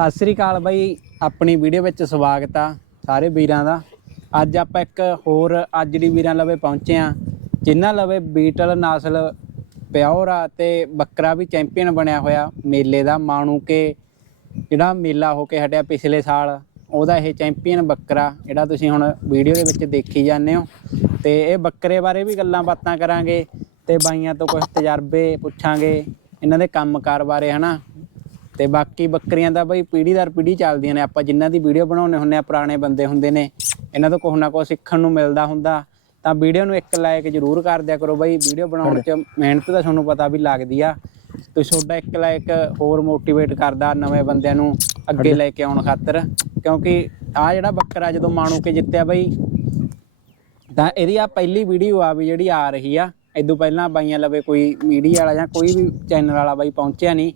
ਸਤਿ ਸ੍ਰੀ ਅਕਾਲ ਬਾਈ। ਆਪਣੀ ਵੀਡੀਓ ਵਿੱਚ ਸਵਾਗਤ ਆ ਸਾਰੇ ਵੀਰਾਂ ਦਾ। ਅੱਜ ਆਪਾਂ ਇੱਕ ਹੋਰ ਅੱਜ ਦੀ ਵੀਰਾਂ ਲਵੇ ਪਹੁੰਚੇ ਆ, ਜਿਨ੍ਹਾਂ ਲਵੇ ਬੀਟਲ ਨਸਲ ਪਿਓਰ ਆ ਤੇ ਬੱਕਰਾ ਵੀ ਚੈਂਪੀਅਨ ਬਣਿਆ ਹੋਇਆ ਮੇਲੇ ਦਾ, ਮਾਣੂ ਕੇ ਜਿਹੜਾ ਮੇਲਾ ਹੋ ਕੇ ਹਟਿਆ ਪਿਛਲੇ ਸਾਲ, ਉਹਦਾ ਇਹ ਚੈਂਪੀਅਨ ਬੱਕਰਾ, ਜਿਹੜਾ ਤੁਸੀਂ ਹੁਣ ਵੀਡੀਓ ਦੇ ਵਿੱਚ ਦੇਖੀ ਜਾਂਦੇ ਹੋ। ਤੇ ਇਹ ਬੱਕਰੇ ਬਾਰੇ ਵੀ ਗੱਲਾਂ ਬਾਤਾਂ ਕਰਾਂਗੇ ਤੇ ਬਾਈਆਂ ਤੋਂ ਕੁਝ ਤਜਰਬੇ ਪੁੱਛਾਂਗੇ, ਇਹਨਾਂ ਦੇ ਕੰਮਕਾਰ ਬਾਰੇ, ਹਨਾ? ਤੇ ਬਾਕੀ ਬੱਕਰੀਆਂ ਦਾ ਬਈ ਪੀੜ੍ਹੀ ਦਰ ਪੀੜ੍ਹੀ ਚੱਲਦੀਆਂ ਨੇ। ਆਪਾਂ ਜਿਨ੍ਹਾਂ ਦੀ ਵੀਡੀਓ ਬਣਾਉਂਦੇ ਹੁੰਦੇ ਆ ਪੁਰਾਣੇ ਬੰਦੇ ਹੁੰਦੇ ਨੇ ਇਹਨਾਂ ਤੋਂ ਕੁਛ ਨਾ ਕੁਛ ਸਿੱਖਣ ਨੂੰ ਮਿਲਦਾ ਹੁੰਦਾ। ਤਾਂ ਵੀਡੀਓ ਨੂੰ ਇੱਕ ਲਾਇਕ ਜ਼ਰੂਰ ਕਰ ਦਿਆ ਕਰੋ ਬਈ। ਵੀਡੀਓ ਬਣਾਉਣ 'ਚ ਮਿਹਨਤ ਤਾਂ ਤੁਹਾਨੂੰ ਪਤਾ ਵੀ ਲੱਗਦੀ ਆ। ਤੇ ਤੁਹਾਡਾ ਇੱਕ ਲਾਇਕ ਹੋਰ ਮੋਟੀਵੇਟ ਕਰਦਾ ਨਵੇਂ ਬੰਦਿਆਂ ਨੂੰ ਅੱਗੇ ਲੈ ਕੇ ਆਉਣ ਖਾਤਰ। ਕਿਉਂਕਿ ਆ ਜਿਹੜਾ ਬੱਕਰਾ ਜਦੋਂ ਮਾਣੂ ਕੇ ਜਿੱਤਿਆ ਬਈ ਤਾਂ ਇਹਦੀ ਆ ਪਹਿਲੀ ਵੀਡੀਓ ਆ ਵੀ ਜਿਹੜੀ ਆ ਰਹੀ ਆ। ਇਦੋਂ ਪਹਿਲਾਂ ਬਾਈਆਂ ਲਵੇ ਕੋਈ ਮੀਡੀਆ ਵਾਲਾ ਜਾਂ ਕੋਈ ਵੀ ਚੈਨਲ ਵਾਲਾ ਬਾਈ ਪਹੁੰਚਿਆ ਨਹੀਂ।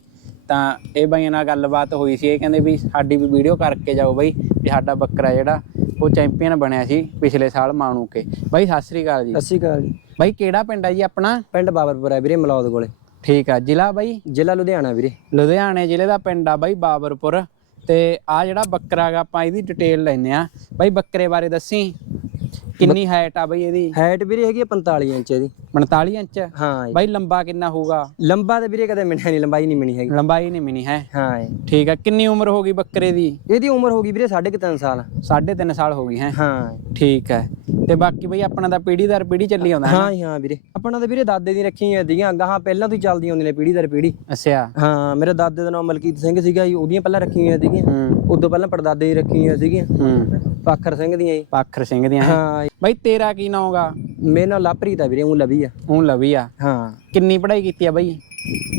ਤਾਂ ਇਹ ਬਾਈਆਂ ਨਾਲ ਗੱਲਬਾਤ ਹੋਈ ਸੀ। ਇਹ ਕਹਿੰਦੇ ਵੀ ਸਾਡੀ ਵੀ ਵੀਡੀਓ ਕਰਕੇ ਜਾਓ ਬਾਈ ਵੀ ਸਾਡਾ ਬੱਕਰਾ ਜਿਹੜਾ ਉਹ ਚੈਂਪੀਅਨ ਬਣਿਆ ਸੀ ਪਿਛਲੇ ਸਾਲ ਮਾਣੂ ਕੇ ਬਾਈ ਸਤਿ ਸ੍ਰੀ ਅਕਾਲ ਜੀ। ਸਤਿ ਸ਼੍ਰੀ ਅਕਾਲ ਜੀ। ਬਾਈ ਕਿਹੜਾ ਪਿੰਡ ਆ ਜੀ ਆਪਣਾ? ਪਿੰਡ ਬਾਬਰਪੁਰ ਹੈ ਵੀਰੇ ਮਲੌਦ ਕੋਲੇ। ਠੀਕ ਆ ਜ਼ਿਲ੍ਹਾ ਬਾਈ? ਜ਼ਿਲ੍ਹਾ ਲੁਧਿਆਣਾ ਵੀਰੇ। ਲੁਧਿਆਣੇ ਜ਼ਿਲ੍ਹੇ ਦਾ ਪਿੰਡ ਆ ਬਾਈ ਬਾਬਰਪੁਰ। ਤੇ ਆ ਜਿਹੜਾ ਬੱਕਰਾ ਗਾ ਆਪਾਂ ਇਹਦੀ ਡਿਟੇਲ ਲੈਨੇ ਆ ਬਾਈ ਬੱਕਰੇ ਬਾਰੇ ਦੱਸੀ। ਕਿੰਨੀ ਹਾਈਟ ਆ ਬਾਈ ਇਹਦੀ? ਹਾਈਟ ਵੀਰੇ ਹੈਗੀ ਆ 45 ਇੰਚ ਦੀ 45 ਇੰਚ? ਹਾਂ ਬਾਈ ਲੰਬਾ ਕਿੰਨਾ ਹੋਊਗਾ? ਲੰਬਾ ਤੇ ਵੀਰੇ ਕਦੇ ਮਿਣਿਆ ਨਹੀਂ ਲੰਬਾਈ ਨਹੀਂ ਮਿਣੀ ਹੈਗੀ। ਲੰਬਾਈ ਨਹੀਂ ਮਿਨੀ ਹੈ? ਹਾਂ ਠੀਕ ਆ ਕਿੰਨੀ ਉਮਰ ਹੋ ਗਈ ਬੱਕਰੇ ਦੀ? ਇਹਦੀ ਉਮਰ ਹੋ ਗਈ ਵੀਰੇ 3.5 ਸਾਲ। 3.5 ਸਾਲ ਹੋ ਗਈ ਹੈ? ਹਾਂ ਠੀਕ ਹੈ ਤੇ ਬਾਕੀ ਬਈ ਆਪਣਾ ਤਾਂ ਪੀੜੀ ਦਰ ਪੀੜੀ ਚੱਲੀ ਆਉਂਦਾ ਹੈ ਹਾਂ? ਵੀਰੇ। ਆਪਣਾ ਤਾਂ ਵੀਰੇ ਦਾਦੇ ਦੀ ਰੱਖੀਆਂ ਹੋਈਆਂ ਸੀਗੀਆਂ ਗਾਹਾਂ ਪਹਿਲਾਂ ਤੋਂ ਹੀ ਚੱਲਦੀਆਂ ਹੁੰਦੀਆਂ ਨੇ ਪੀੜੀ ਦਰ ਪੀੜੀ ਅੱਛਾ। ਹਾਂ ਮੇਰੇ ਦਾਦੇ ਦਾ ਨਾਮ ਮਲਕੀਤ ਸਿੰਘ ਸੀਗਾ ਜੀ ਉਹਦੀਆਂ ਪਹਿਲਾਂ ਰੱਖੀਆਂ ਸੀਗੀਆਂ। ਉਦੋਂ ਪਹਿਲਾਂ ਪੜਦਾਦੇ ਦੀ ਰੱਖੀਆਂ ਸੀਗੀਆਂ। ਹੂੰ। ਪਾਖਰ ਸਿੰਘ ਦੀਆਂ ਜੀ। ਪਾਖਰ ਸਿੰਘ ਦੀਆਂ ਹੈਂ। ਬਾਈ ਤੇਰਾ ਕੀ ਨਾਮ ਹੋਗਾ? ਮੇਰੇ ਨਾਲ ਲਾਪਰੀਤ ਆ ਵੀਰੇ ਉਹ ਲਵੀ ਆ। ਉਹ ਲਵੀ ਆ। ਹਾਂ। ਕਿੰਨੀ ਪੜ੍ਹਾਈ ਕੀਤੀ ਆ ਬਾਈ?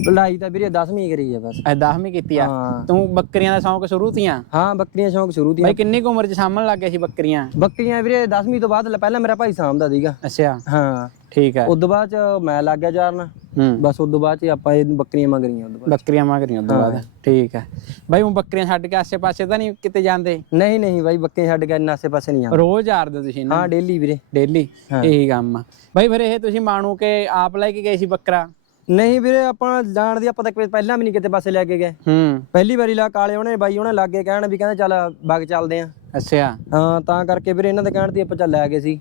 ਪੜਾਈ ਤਾਂ ਵੀਰੇ 10ਵੀਂ ਕਰੀ ਆ ਬਸ। ਐ 10ਵੀਂ ਕੀਤੀ ਆ? ਤੂੰ ਬੱਕਰੀਆਂ ਦਾ ਸ਼ੌਂਕ ਸ਼ੁਰੂ ਤੀਆਂ ਹਾਂ ਬੱਕਰੀਆਂ ਸ਼ੌਂਕ ਸ਼ੁਰੂ ਦੀਆਂ ਬਾਈ ਕਿੰਨੀ ਕੁ ਉਮਰ 'ਚ ਸਾਂਭਣ ਲੱਗ ਗਿਆ ਸੀ ਬੱਕਰੀਆਂ? ਬੱਕਰੀਆਂ ਵੀਰੇ 10ਵੀਂ ਤੋਂ ਬਾਅਦ ਪਹਿਲਾਂ ਮੇਰਾ ਭਾਈ ਸਾਂਭਦਾ ਸੀਗਾ। ਅੱਛਾ। ਹਾਂ। ਠੀਕ ਹੈ ਉਸ ਤੋਂ ਬਾਅਦ ਮੈਂ ਲੱਗ ਗਿਆ ਚਾਰਨ ਹੂੰ। ਬਸ ਉਸ ਤੋਂ ਬਾਅਦ ਚ ਆਪਾਂ ਇਹ ਬੱਕਰੀਆਂ ਮੰਗਰੀਆਂ ਉਸ ਤੋਂ ਬੱਕਰੀਆਂ ਮੰਗਰੀਆਂ ਉਦੋਂ ਬਾਅਦ। ਠੀਕ ਹੈ। ਬਾਈ ਉਹ ਬੱਕਰੀਆਂ ਛੱਡ ਕੇ ਆਸੇ ਪਾਸੇ ਤਾਂ ਨਹੀਂ ਕਿਤੇ ਜਾਂਦੇ? ਬਾਅਦ ਨਹੀਂ ਨਹੀਂ ਬਾਈ ਬੱਕਰੀਆਂ ਛੱਡ ਕੇ ਨਾਸੇ ਪਾਸੇ ਨਹੀਂ ਜਾਂਦੇ। ਰੋਜ਼ ਆਰਦੇ ਤੁਸੀਂ ਇਹਨਾਂ ਹਾਂ ਡੇਲੀ ਵੀਰੇ। ਡੇਲੀ? ਹਾਂ। ਇਹੀ ਕੰਮ ਆ। ਬਾਈ ਫਿਰ ਇਹ ਤੁਸੀਂ ਮਾਣੂ ਕੇ ਆਪ ਲੈ ਕੇ ਗਏ ਸੀ ਬੱਕਰਾ? ਨਹੀਂ ਵੀਰੇ ਆਪਾਂ ਜਾਣ ਦੀ ਆਪਾਂ ਤਾਂ ਪਹਿਲਾਂ ਵੀ ਨਹੀਂ ਕਿਤੇ ਪਾਸੇ ਲੈ ਕੇ ਗਏ। ਹੂੰ। ਪਹਿਲੀ ਵਾਰੀ ਲਾ ਕਾਲੇ ਉਹਨੇ ਬਾਈ ਉਹਨੇ ਲੱਗੇ ਕਹਿਣ ਵੀ ਕਹਿੰਦੇ ਚੱਲ ਬਾਗ ਚੱਲਦੇ ਆ। ਅੱਛਾ। ਹਾਂ ਤਾਂ ਕਰਕੇ ਵੀਰੇ ਇਹਨਾਂ ਦੇ ਕਹਿਣ ਤੇ ਆਪਾਂ ਚੱਲ ਲੈ ਗਏ ਸੀ।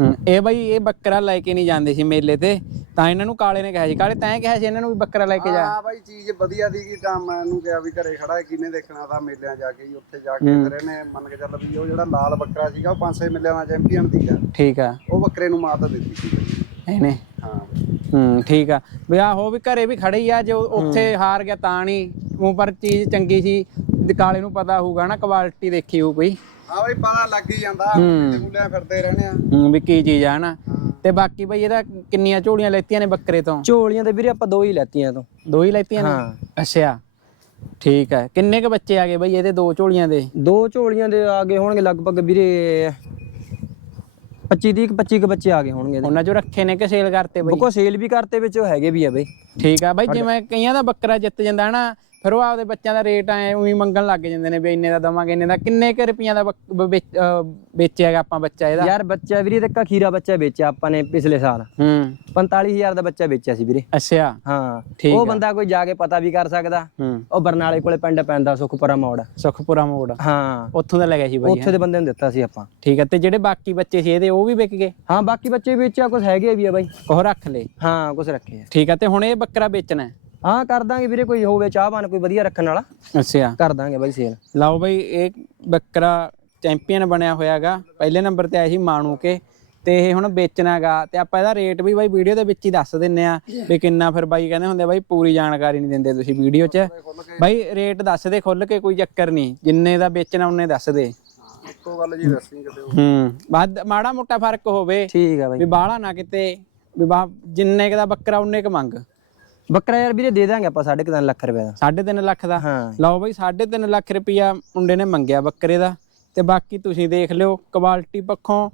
ਹੂੰ। ਇਹ ਬਾਈ ਇਹ ਬੱਕਰਾ ਲੈ ਕੇ ਨਹੀਂ ਜਾਂਦੇ ਸੀ ਮੇਲੇ ਤੇ? ਤਾਂ ਇਹਨਾਂ ਨੂੰ ਕਾਲੇ ਨੇ ਕਿਹਾ ਸੀ। ਕਾਲੇ ਤੈਂ ਕਿਹਾ ਸੀ ਇਹਨਾਂ ਨੂੰ ਵੀ ਬੱਕਰਾ ਲੈ ਕੇ ਜਾ। ਹਾਂ ਬਾਈ ਚੀਜ਼ ਵਧੀਆ ਦੀ ਕੀ ਤਾਂ ਮੈਨੂੰ ਕਿਹਾ ਵੀ ਘਰੇ ਖੜਾ ਹੈ ਕਿਹਨੇ ਦੇਖਣਾ ਤਾਂ ਮੇਲਿਆਂ ਜਾ ਕੇ ਹੀ ਉੱਥੇ ਜਾ ਕੇ ਫਿਰ ਇਹਨੇ ਮੰਨ ਕੇ ਚੱਲ ਵੀ ਉਹ ਜਿਹੜਾ ਲਾਲ ਬੱਕਰਾ ਸੀਗਾ ਉਹ ਪੰਜ ਛੇ ਮੇਲਿਆਂ ਦਾ ਚੈਂਪੀਅਨ ਸੀਗਾ। ਠੀਕ ਆ। ਉਹ ਬੱਕਰੇ ਨੂੰ ਮਾਤ ਦਿੱਤੀ ਸੀ ਇਹਨੇ ਹਾਂ। ਹੂੰ ਠੀਕ ਆ। ਵੀ ਆਹੋ ਵੀ ਘਰੇ ਵੀ ਖੜੇ ਹੀ ਆ ਜੇ ਉਹ ਉੱਥੇ ਹਾਰ ਗਿਆ ਤਾਂ ਨਹੀਂ। ਉਹ ਪਰ ਚੀਜ਼ ਚੰਗੀ ਸੀ ਤੇ ਕਾਲੇ ਨੂੰ ਪਤਾ ਹੋਊਗਾ ਨਾ ਕੁਆਲਿਟੀ ਦੇਖੀ ਹੋਊ ਕੋਈ। ਹਾਂ ਬਾਈ ਪਤਾ ਲੱਗ ਹੀ ਜਾਂਦਾ ਹੂੰ। ਮੁੱਲਿਆਂ ਫਿਰਦੇ ਰਹਿਣੇ ਆ। ਹੂੰ ਵੀ ਕੀ ਚੀਜ਼ ਆ ਨਾ ਤੇ ਬਾਕੀ ਬਈ ਇਹਦਾ ਕਿੰਨੀਆਂ ਝੋਲੀਆਂ ਲੈਤੀਆਂ ਨੇ ਬੱਕਰੇ ਤੋਂ? ਝੋਲੀਆਂ ਤੇ ਵੀਰੇ ਆਪਾਂ ਦੋ ਹੀ ਲੈਤੀਆਂ ਤੋਂ। ਦੋ ਦੋ ਹੀ ਲੈਤੀਆਂ ਨੇ? ਹਾਂ। ਅੱਛਾ। ਠੀਕ ਹੈ। ਕਿੰਨੇ ਕ ਬੱਚੇ ਆ ਗਏ ਬਈ ਇਹਦੇ ਦੋ ਝੋਲੀਆਂ ਦੇ? ਦੋ ਝੋਲੀਆਂ ਦੇ ਆ ਗਏ ਹੋਣਗੇ ਲਗਭਗ ਵੀਰੇ 25 30 25 ਕੁ ਬੱਚੇ ਆ ਗਏ ਹੋਣਗੇ ਉਹਨਾਂ ਚੋਂ ਰੱਖੇ ਨੇ ਕਿ ਸੇਲ ਕਰਤੇ ਬਈ? ਬਕੋ ਸੇਲ ਵੀ ਕਰਤੇ ਵਿੱਚ ਹੈਗੇ ਵੀ ਆ ਬਈ। ਠੀਕ ਆ ਬਾਈ ਜਿਵੇਂ ਕਈਆਂ ਦਾ ਬੱਕਰਾ ਜਿੱਤ ਜਾਂਦਾ ਨਾ ਫਿਰ ਉਹ ਆਪਦੇ ਬੱਚਿਆਂ ਦਾ ਰੇਟ ਐ ਉਹੀ ਮੰਗਣ ਲੱਗ ਜਾਂਦੇ ਨੇ ਵੀ ਇੰਨੇ ਦਾ ਦਵਾਂਗੇ ਇੰਨੇ ਦਾ। ਕਿੰਨੇ ਕ ਰੁਪਈਆਂ ਦਾ ਵੇਚਿਆਗਾ ਆਪਾਂ ਬੱਚਾ ਇਹਦਾ? ਯਾਰ ਬੱਚਾ ਵੀਰੇ ਤੇ ਖੀਰਾ ਬੱਚਾ ਵੇਚਿਆ ਆਪਾਂ ਨੇ ਪਿਛਲੇ ਸਾਲ। ਹੂੰ। 45000 ਦਾ ਬੱਚਾ ਵੇਚਿਆ ਸੀ ਵੀਰੇ। ਅੱਛਾ। ਹਾਂ। ਠੀਕ ਉਹ। ਬੰਦਾ ਕੋਈ ਜਾ ਕੇ ਪਤਾ ਵੀ ਕਰ ਸਕਦਾ। ਉਹ ਬਰਨਾਲੇ ਕੋਲੇ ਪਿੰਡ ਪੈਂਦਾ ਸੁਖਪੁਰਾ ਮੋੜ। ਸੁਖਪੁਰਾ ਮੋੜ। ਹਾਂ। ਉੱਥੋਂ ਦਾ ਲੈ ਗਿਆ ਸੀ ਬਾਈ ਉੱਥੇ ਦੇ ਬੰਦੇ ਨੂੰ ਦਿੱਤਾ ਸੀ ਆਪਾਂ। ਠੀਕ ਹੈ ਤੇ ਜਿਹੜੇ ਬਾਕੀ ਬੱਚੇ ਸੀ ਇਹਦੇ ਉਹ ਵੀ ਵਿਕ ਗਏ? ਹਾਂ ਬਾਕੀ ਬੱਚੇ ਵੇਚਿਆ ਕੁਝ ਹੈਗੇ ਵੀ ਆ ਬਾਈ। ਉਹ ਰੱਖ ਲਏ। ਹਾਂ ਕੁਝ ਰੱਖੇ ਆ। ਠੀਕ ਹੈ ਤੇ ਹੁਣ ਇਹ ਬੱਕਰਾ ਵੇਚਣਾ ਹੈ? ਹਾਂ ਕਰ ਦਾਂਗੇ ਵੀਰੇ ਕੋਈ ਹੋਵੇ ਚਾਹਵਾਨ ਕੋਈ ਵਧੀਆ ਰੱਖਣ ਵਾਲਾ। ਅੱਛਾ। ਕਰ ਦਾਂਗੇ ਬਾਈ ਸੇਲ। ਲਓ ਬਈ ਇਹ ਬੱਕਰਾ ਚੈਂਪੀਅਨ ਬਣਿਆ ਹੋਇਆਗਾ ਪਹਿਲੇ ਨੰਬਰ ਤੇ ਆਇਆ ਸੀ ਮਾਣੂ ਕੇ। ਤੇ ਇਹ ਹੁਣ ਵੇਚਣਾਗਾ ਤੇ ਆਪਾਂ ਇਹਦਾ ਰੇਟ ਵੀ ਬਾਈ ਵੀਡੀਓ ਦੇ ਵਿੱਚ ਹੀ ਦੱਸ ਦਿੰਨੇ ਆ ਵੀ ਕਿੰਨਾ ਫਿਰ ਬਾਈ ਕਹਿੰਦੇ ਹੁੰਦੇ ਆ ਬਾਈ ਪੂਰੀ ਜਾਣਕਾਰੀ ਨਹੀਂ ਦਿੰਦੇ ਤੁਸੀਂ ਵੀਡੀਓ 'ਚ। ਬਾਈ ਰੇਟ ਦੱਸ ਦੇ ਖੁੱਲ ਕੇ ਕੋਈ ਚੱਕਰ ਨਹੀਂ। ਜਿੰਨੇ ਦਾ ਵੇਚਣਾ ਉਹਨੇ ਦੱਸ ਦੇ। ਇੱਕੋ ਗੱਲ ਜੀ ਦੱਸੀ ਕਿਤੇ। ਹੂੰ ਵੱਧ ਮਾੜਾ ਮੋਟਾ ਫ਼ਰਕ ਹੋਵੇ ਠੀਕ ਆ ਬਾਈ। ਵੀ ਬਾਹਲਾ ਨਾ ਕਿਤੇ ਵੀ ਬਾ ਜਿੰਨੇ ਕ ਦਾ ਬੱਕਰਾ ਉਹਨੇ ਕ ਮੰਗ। ਬੱਕਰਾ ਯਾਰ ਵੀਰੇ ਦੇ ਦਾਂਗੇ ਆਪਾਂ 3.5 ਲੱਖ ਰੁਪਏ ਦਾ। 3.5 ਲੱਖ ਦਾ? ਹਾਂ। ਲਓ ਬਈ 3.5 ਲੱਖ ਰੁਪਇਆ ਮੁੰਡੇ ਨੇ ਮੰਗਿਆ ਬੱਕਰੇ ਦਾ। ਤੇ ਬਾਕੀ ਤੁਸੀਂ ਦੇਖ ਲਿਓ ਕੁਆਲਿਟੀ ਪੱਖੋਂ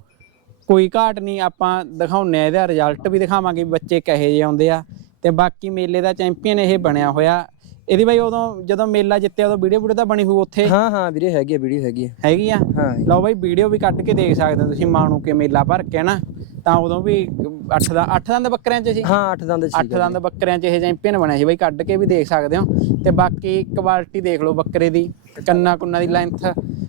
ਕੋਈ ਘਾਟ ਨਹੀਂ ਆਪਾਂ ਦਿਖਾਉਨੇ ਆ ਇਹਦਾ ਰਿਜ਼ਲਟ ਵੀ ਦਿਖਾਵਾਂਗੇ ਵੀ ਬੱਚੇ ਕਹੇ ਜਿਹੇ ਆਉਂਦੇ ਆ। ਤੇ ਬਾਕੀ ਮੇਲੇ ਦਾ ਚੈਂਪੀਅਨ ਇਹ ਬਣਿਆ ਹੋਇਆ। ਇਹਦੀ ਬਾਈ ਉਦੋਂ ਜਦੋਂ ਮੇਲਾ ਜਿੱਤਿਆ ਉਦੋਂ ਵੀਡੀਓ ਵੀਡੀਓ ਤਾਂ ਬਣੀ ਹੋਊ ਉੱਥੇ। ਹਾਂ ਹਾਂ ਵੀਰੇ ਹੈਗੀ ਆ ਵੀਡੀਓ ਹੈਗੀ ਆ। ਹੈਗੀ ਆ? ਹਾਂ। ਲਓ ਬਾਈ ਵੀਡੀਓ ਵੀ ਕੱਢ ਕੇ ਦੇਖ ਸਕਦੇ ਹੋ ਤੁਸੀਂ ਮਾਣੂ ਕੇ ਮੇਲਾ ਭਰ ਕੇ ਨਾ। ਤਾਂ ਉਦੋਂ ਵੀ 8 ਦਾ 8 ਦੰਦ ਬੱਕਰਿਆਂ 'ਚ ਸੀ? ਹਾਂ 8 ਦੰਦ ਸੀ 8 ਦੰਦ ਬੱਕਰਿਆਂ 'ਚ ਇਹ ਚੈਂਪੀਅਨ ਬਣਿਆ ਸੀ ਬਾਈ ਕੱਢ ਕੇ ਵੀ ਦੇਖ ਸਕਦੇ ਹੋ। ਤੇ ਬਾਕੀ ਕੁਆਲਿਟੀ ਦੇਖ ਲਓ ਬੱਕਰੇ ਦੀ ਕੰਨਾ ਕੁੰਨਾ ਦੀ ਲੈਂਥ